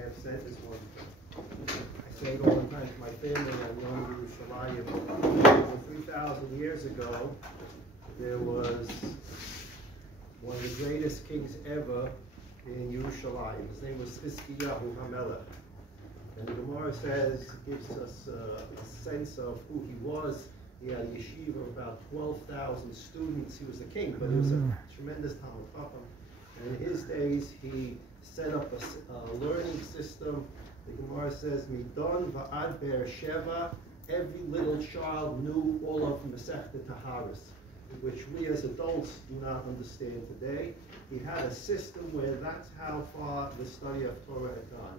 I have said this one. I say it all the time to my family on Yom Yerushalayim. Over 3,000 years ago, there was one of the greatest kings ever in Yerushalayim. His name was Hiskiyahu HaMelech. And the Gemara gives us a sense of who he was. He had a yeshiva of about 12,000 students. He was the king, but he was a tremendous Talmud Chacham. And in his days, he set up a learning system. The Gemara says, Midon va'ad Be'er-Sheva, every little child knew all of Masechta Taharis, which we as adults do not understand today. He had a system where that's how far the study of Torah had gone.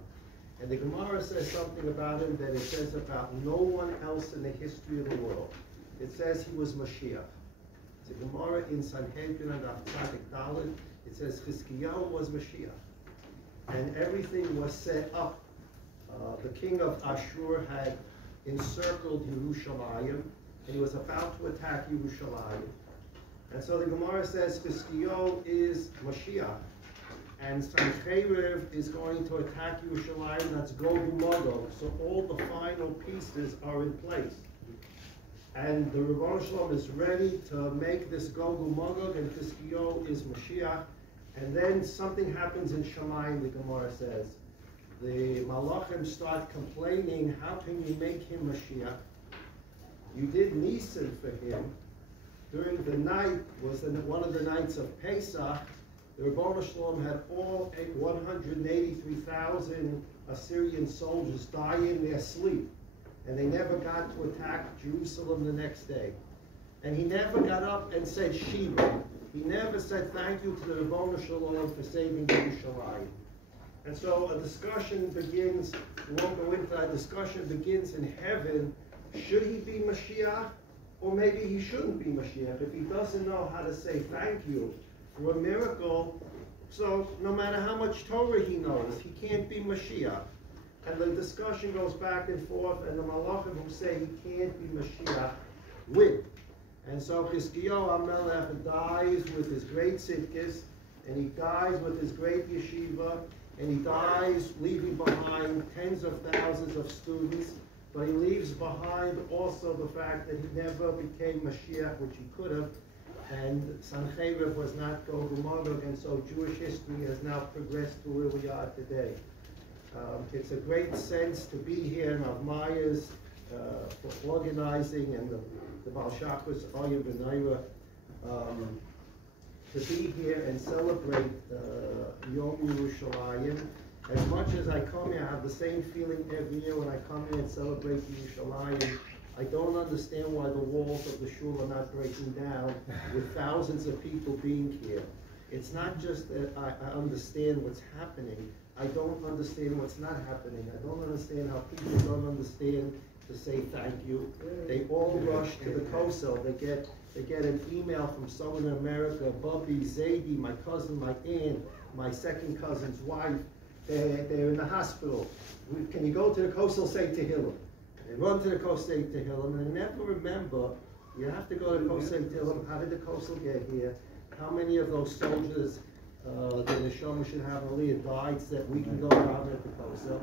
And the Gemara says something about him that it says about no one else in the history of the world. It says he was Mashiach. The Gemara in Sanhedrin and Tzadik Dalet, it says Hiskiyahu was Mashiach. And everything was set up. The king of Ashur had encircled Yerushalayim, and he was about to attack Yerushalayim. And so the Gemara says Hiskiyahu is Mashiach. And Sancheriv is going to attack Yerushalayim, that's Gog Magog. So all the final pieces are in place. And the Rebbeinu Shalom is ready to make this Gog Magog, and Hiskiyahu is Mashiach. And then something happens in Shamayim, the Gemara says. The Malachim start complaining, how can you make him Mashiach? You did Nisan for him. During the night, was one of the nights of Pesach, the Rebbeinu Shalom had all 183,000 Assyrian soldiers die in their sleep. And they never got to attack Jerusalem the next day. And he never got up and said Shiva. He never said thank you to the Rebbeinu Shalom for saving Yerushalayim. And so a discussion begins, we won't go into that, discussion begins in heaven. Should he be Mashiach? Or maybe he shouldn't be Mashiach. If he doesn't know how to say thank you for a miracle, so no matter how much Torah he knows, he can't be Mashiach. And the discussion goes back and forth, and the Malachim who say he can't be Mashiach win. And so Hiskiyahu HaMelech dies with his great tzidkis, and he dies with his great yeshiva, and he dies leaving behind tens of thousands of students, but he leaves behind also the fact that he never became Mashiach, which he could have, and Sancheriv was not Gog Magog, and so Jewish history has now progressed to where we are today. It's a great sense to be here in Rav Meyer's for organizing, and the Baal Shacha's Ayah B'Naira, to be here and celebrate Yom Yerushalayim. As much as I come here, I have the same feeling every year when I come here and celebrate Yerushalayim. I don't understand why the walls of the shul are not breaking down with thousands of people being here. It's not just that I understand what's happening. I don't understand what's not happening. I don't understand how people don't understand to say thank you. They all rush to the kosel. They get an email from someone in America, Bubby, Zaidi, my cousin, my aunt, my second cousin's wife. They're in the hospital. Can you go to the kosel, say Tehillim? They run to the kosel, say Tehillim, and they never remember, you have to go to the kosel, say Tehillim. How did the kosel get here? How many of those soldiers that the Neshama should have Aliyah died so that we can go down at the kosel?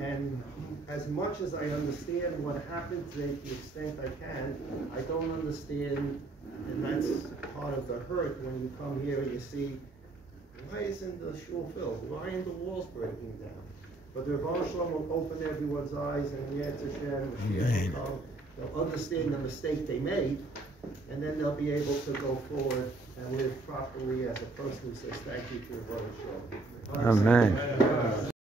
And as much as I understand what happened today, to the extent I can, I don't understand, and that's part of the hurt when you come here and you see, why isn't the shul filled? Why aren't the walls breaking down? But the Rebbeinu Shalom will open everyone's eyes, and Yetz Hashem, they'll understand the mistake they made, and then they'll be able to go forward and live properly as a person who says thank you to the Rebbeinu Shalom. Amen.